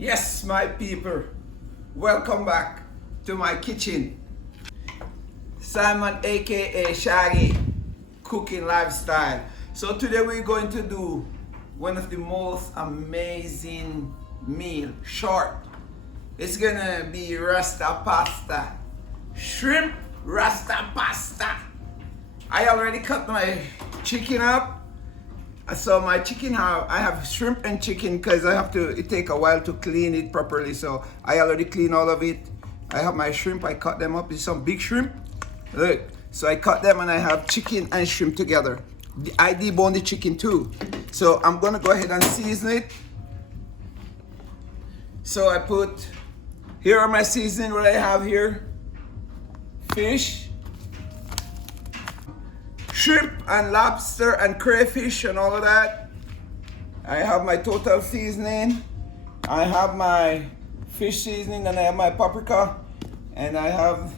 Yes, my people, welcome back to my kitchen. Simon aka Shaggy, cooking lifestyle. So today we're going to do one of the most amazing meal, short. It's gonna be rasta pasta, shrimp rasta pasta. I already cut my chicken up. So my chicken, I have shrimp and chicken because it take a while to clean it properly. So I already clean all of it. I have my shrimp, I cut them up. It's some big shrimp. Look, so I cut them and I have chicken and shrimp together. I debone the chicken too. So I'm gonna go ahead and season it. So here are my seasoning, what I have here. Fish, shrimp and lobster and crayfish and all of that. I have my total seasoning. I have my fish seasoning and I have my paprika and I have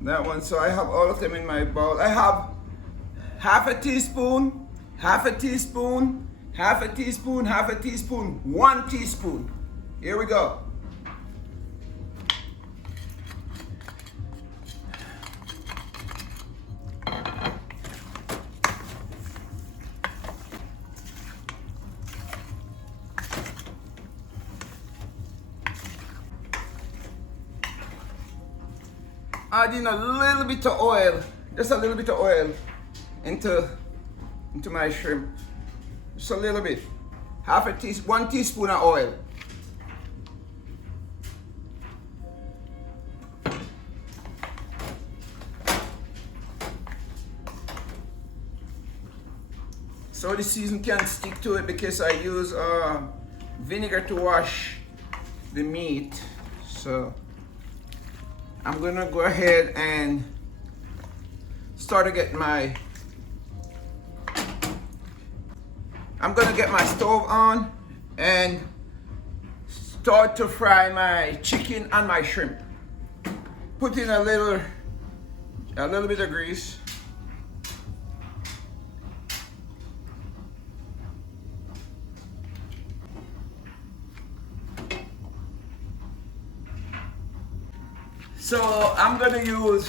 that one. So I have all of them in my bowl. I have half a teaspoon, half a teaspoon, half a teaspoon, half a teaspoon, 1 teaspoon. Here we go. Adding a little bit of oil, just a little bit of oil into my shrimp. Just a little bit. 1 teaspoon of oil. So the season can't stick to it because I use vinegar to wash the meat. So I'm gonna go ahead and start to get I'm gonna get my stove on and start to fry my chicken and my shrimp. Put in a little bit of grease. So I'm gonna use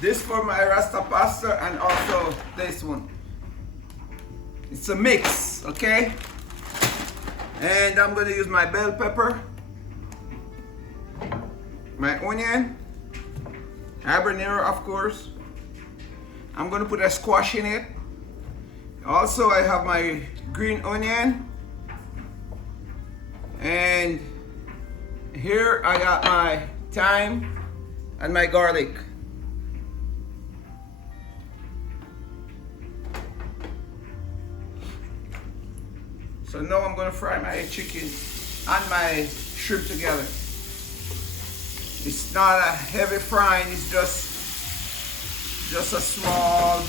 this for my rasta pasta and also this one. It's a mix, okay? And I'm gonna use my bell pepper, my onion, habanero of course. I'm gonna put a squash in it. Also I have my green onion. And here I got my thyme and my garlic. So now I'm gonna fry my chicken and my shrimp together. It's not a heavy frying, it's just a small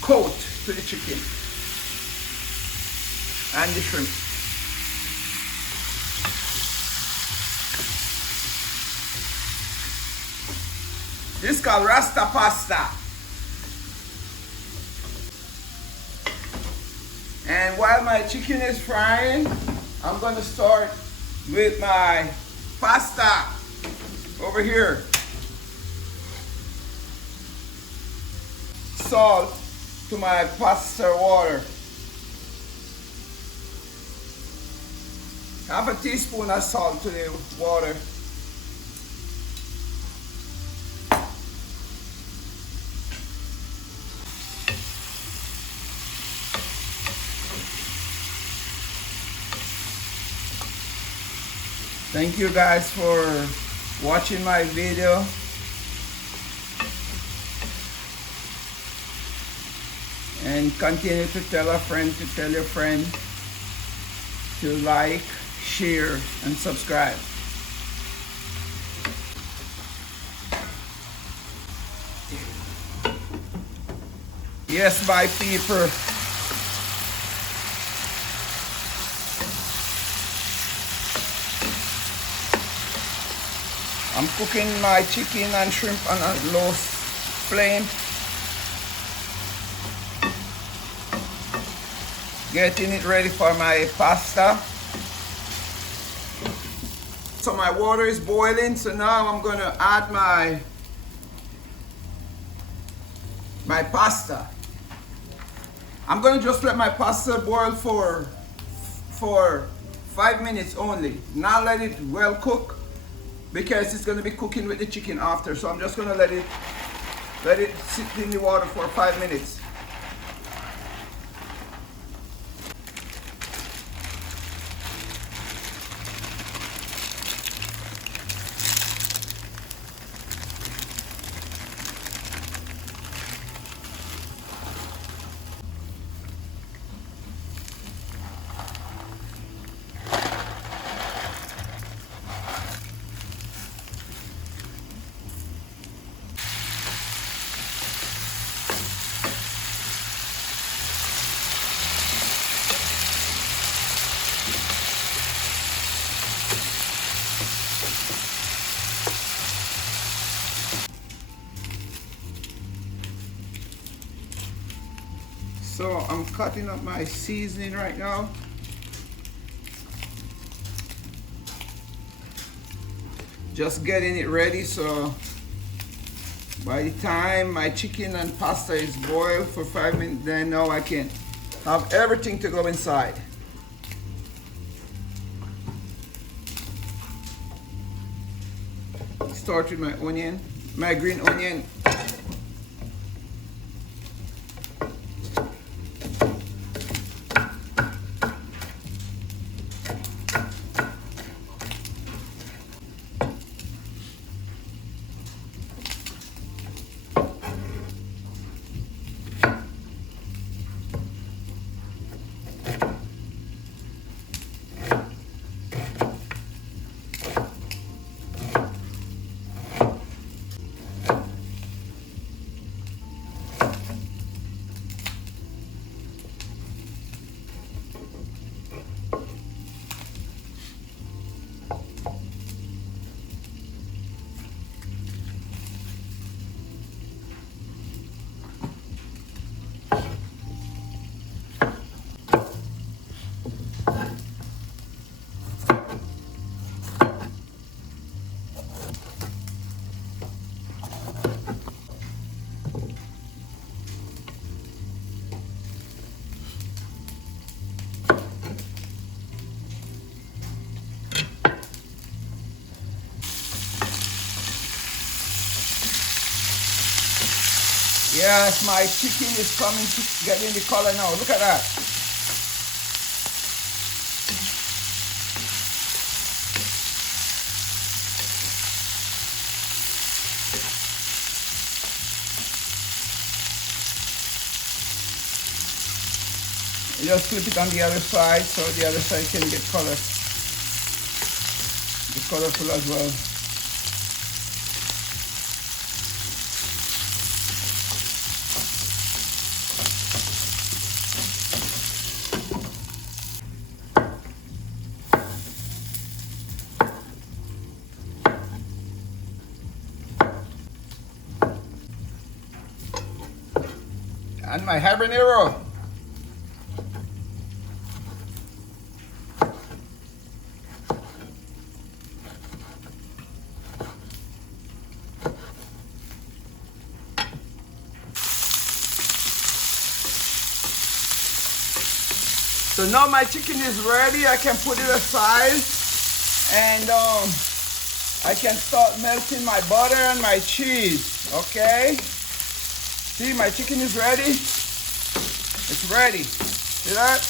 coat to the chicken and the shrimp. This is called rasta pasta. And while my chicken is frying, I'm gonna start with my pasta over here. Salt to my pasta water. Half a teaspoon of salt to the water. Thank you guys for watching my video. And continue to tell a friend to tell your friend to like, share, and subscribe. Yes, my people. I'm cooking my chicken and shrimp on a low flame. Getting it ready for my pasta. So my water is boiling, so now I'm gonna add my pasta. I'm gonna just let my pasta boil for 5 minutes only. Not let it well cook because it's gonna be cooking with the chicken after. So I'm just gonna let it sit in the water for 5 minutes. So I'm cutting up my seasoning right now. Just getting it ready, so by the time my chicken and pasta is boiled for 5 minutes, then now I can have everything to go inside. Start with my onion, my green onion. Yes, my chicken is coming to getting the color now. Look at that. You just flip it on the other side so the other side can get color. It's colorful as well. And my habanero. So now my chicken is ready. I can put it aside and I can start melting my butter and my cheese. Okay? See, my chicken is ready. It's ready. See that?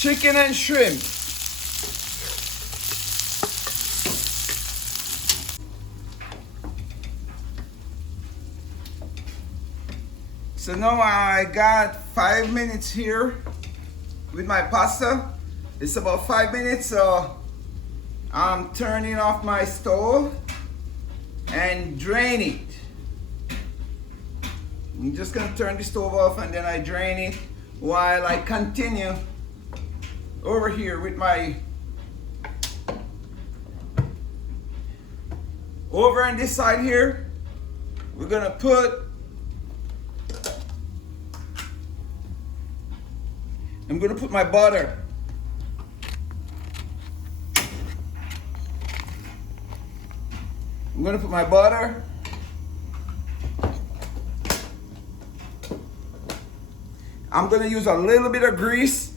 Chicken and shrimp. So now I got 5 minutes here with my pasta. It's about 5 minutes, so I'm turning off my stove and drain it. I'm just gonna turn the stove off and then I drain it while I continue over here with my, over on this side here, we're gonna put I'm gonna put my butter. I'm gonna put my butter. I'm gonna use a little bit of grease.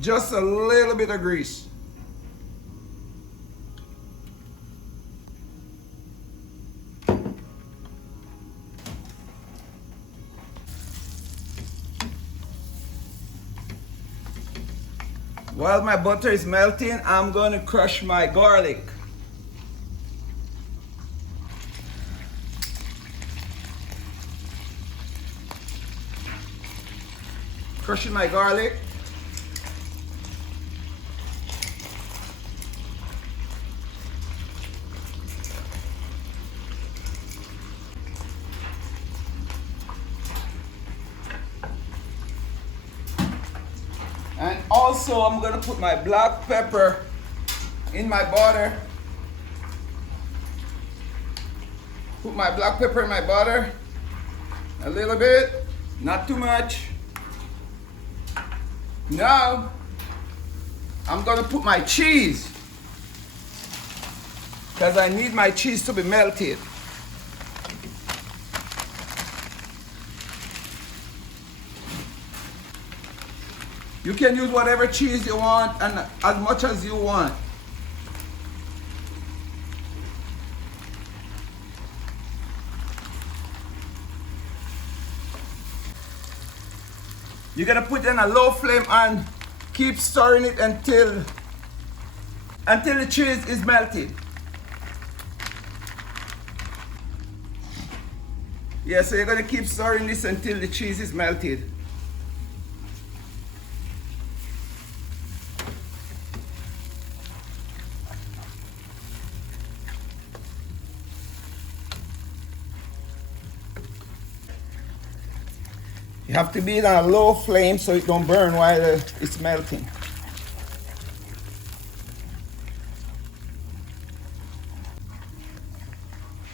Just a little bit of grease. While my butter is melting, I'm going to crush my garlic. Crushing my garlic. And also I'm gonna put my black pepper in my butter. Put my black pepper in my butter. A little bit, not too much. Now, I'm gonna put my cheese, because I need my cheese to be melted. You can use whatever cheese you want and as much as you want. You're gonna put it on a low flame and keep stirring it until the cheese is melted. Yeah, so you're gonna keep stirring this until the cheese is melted. You have to be on a low flame so it don't burn while it's melting.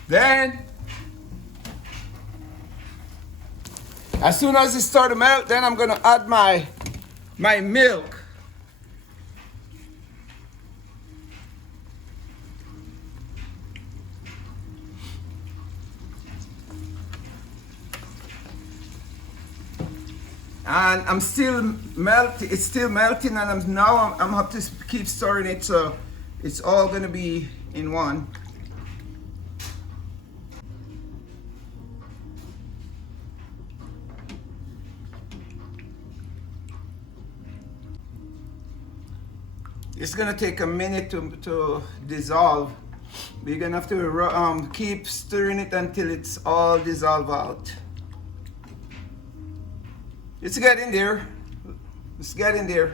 Then, as soon as it starts to melt, then I'm gonna add my milk. And I'm still melting, it's still melting, and I'm have to keep stirring it so it's all gonna be in one. It's gonna take a minute to dissolve. We're gonna have to keep stirring it until it's all dissolved out. It's getting there. It's getting there.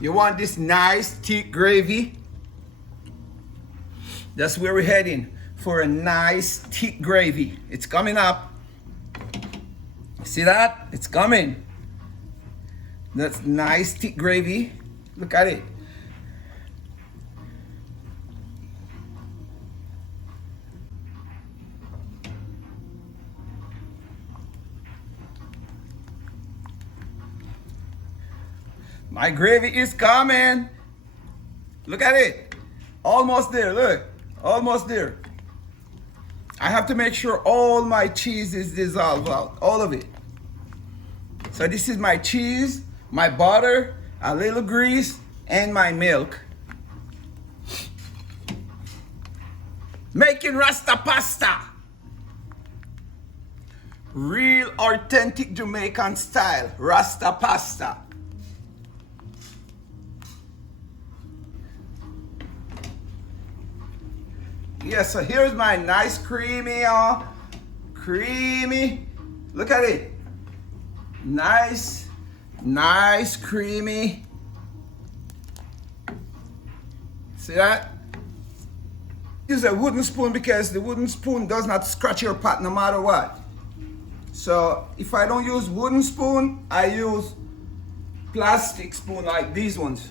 You want this nice thick gravy? That's where we're heading, for a nice thick gravy. It's coming up. See that? It's coming. That's nice thick gravy. Look at it. My gravy is coming. Look at it. Almost there, look. Almost there. I have to make sure all my cheese is dissolved out, all of it. So this is my cheese, my butter, a little grease, and my milk. Making Rasta pasta. Real authentic Jamaican style Rasta pasta. Yeah, so here's my nice creamy, creamy. Look at it. Nice, nice creamy. See that? Use a wooden spoon because the wooden spoon does not scratch your pot no matter what. So if I don't use wooden spoon, I use plastic spoon like these ones.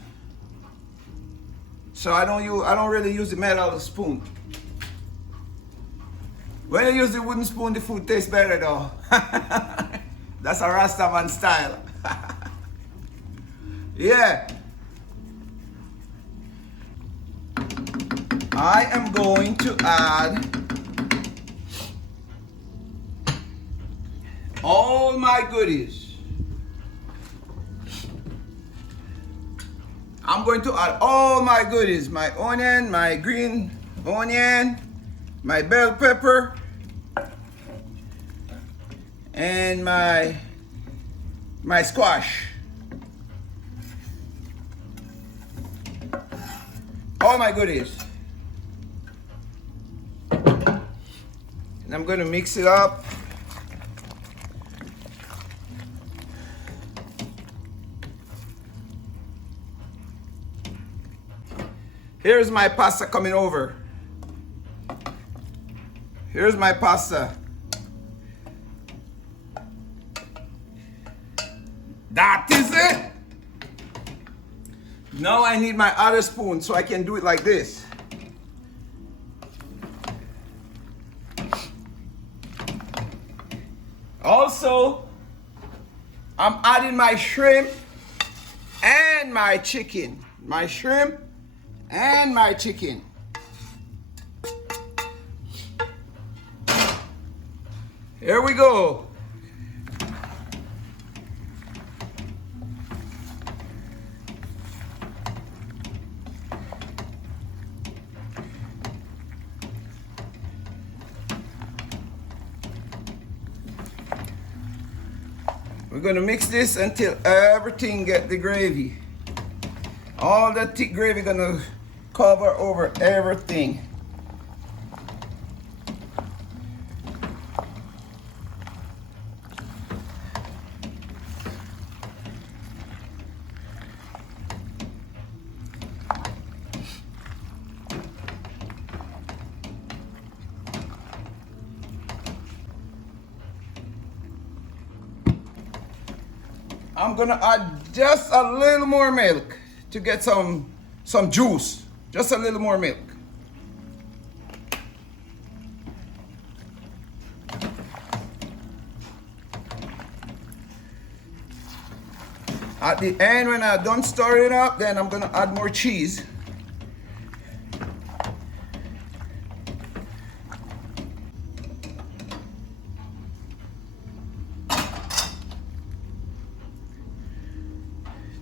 So I don't really use the metal spoon. When you use the wooden spoon, the food tastes better though. That's a Rastaman style. Yeah. I am going to add all my goodies. I'm going to add all my goodies. My onion, my green onion, my bell pepper, and my squash. All my goodies. And I'm going to mix it up. Here's my pasta coming over. Here's my pasta. That is it. Now I need my other spoon so I can do it like this. Also, I'm adding my shrimp and my chicken. My shrimp and my chicken. Here we go. We're going to mix this until everything get the gravy. All that thick gravy gonna cover over everything. I'm gonna add just a little more milk to get some juice. Just a little more milk. At the end, when I done stir it up, then I'm gonna add more cheese.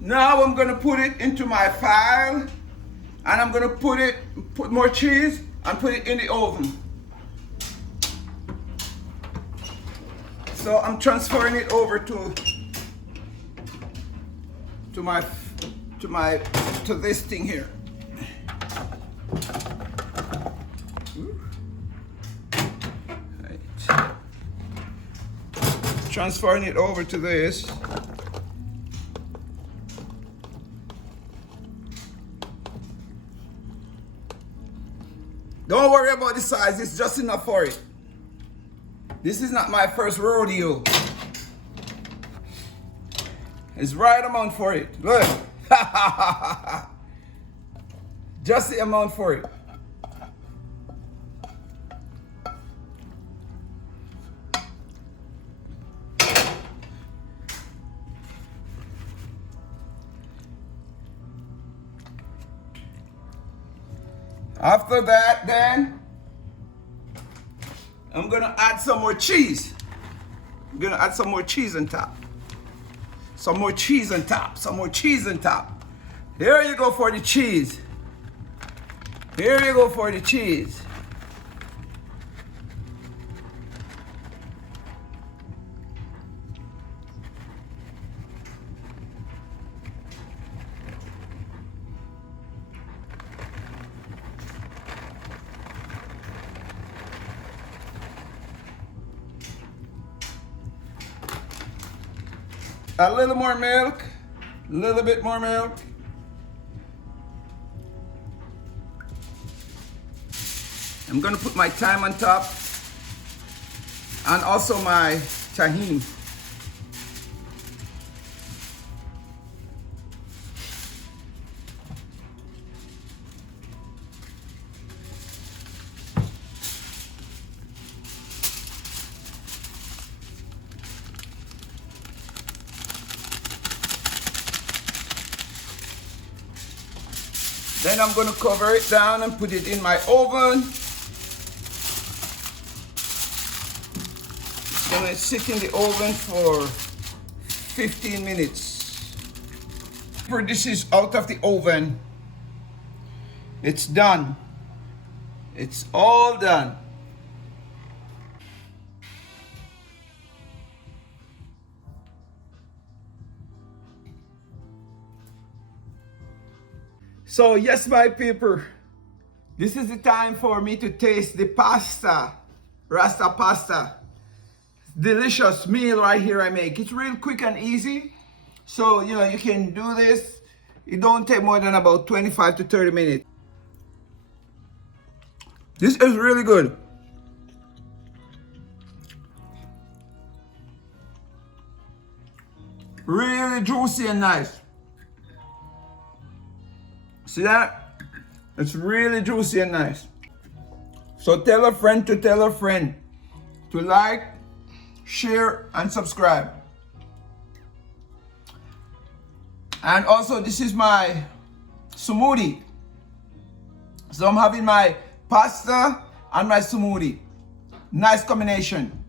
Now I'm gonna put it into my file, and I'm gonna put more cheese and put it in the oven. So I'm transferring it over to this thing here. Right. Transferring it over to this. Don't worry about the size, it's just enough for it. This is not my first rodeo. It's right amount for it. Look. Just the amount for it. After that, then I'm gonna add some more cheese. I'm gonna add some more cheese on top. Some more cheese on top. Some more cheese on top. Here you go for the cheese. Here you go for the cheese. A little more milk, a little bit more milk. I'm gonna put my thyme on top and also my tahini. Then I'm going to cover it down and put it in my oven. It's going to sit in the oven for 15 minutes. This is out of the oven. It's done. It's all done. So yes, my people, this is the time for me to taste the pasta, Rasta pasta. Delicious meal right here I make. It's real quick and easy. So, you know, you can do this. It don't take more than about 25 to 30 minutes. This is really good. Really juicy and nice. See that? It's really juicy and nice. So tell a friend to tell a friend to like, share, and subscribe. And also, this is my smoothie. So I'm having my pasta and my smoothie. Nice combination.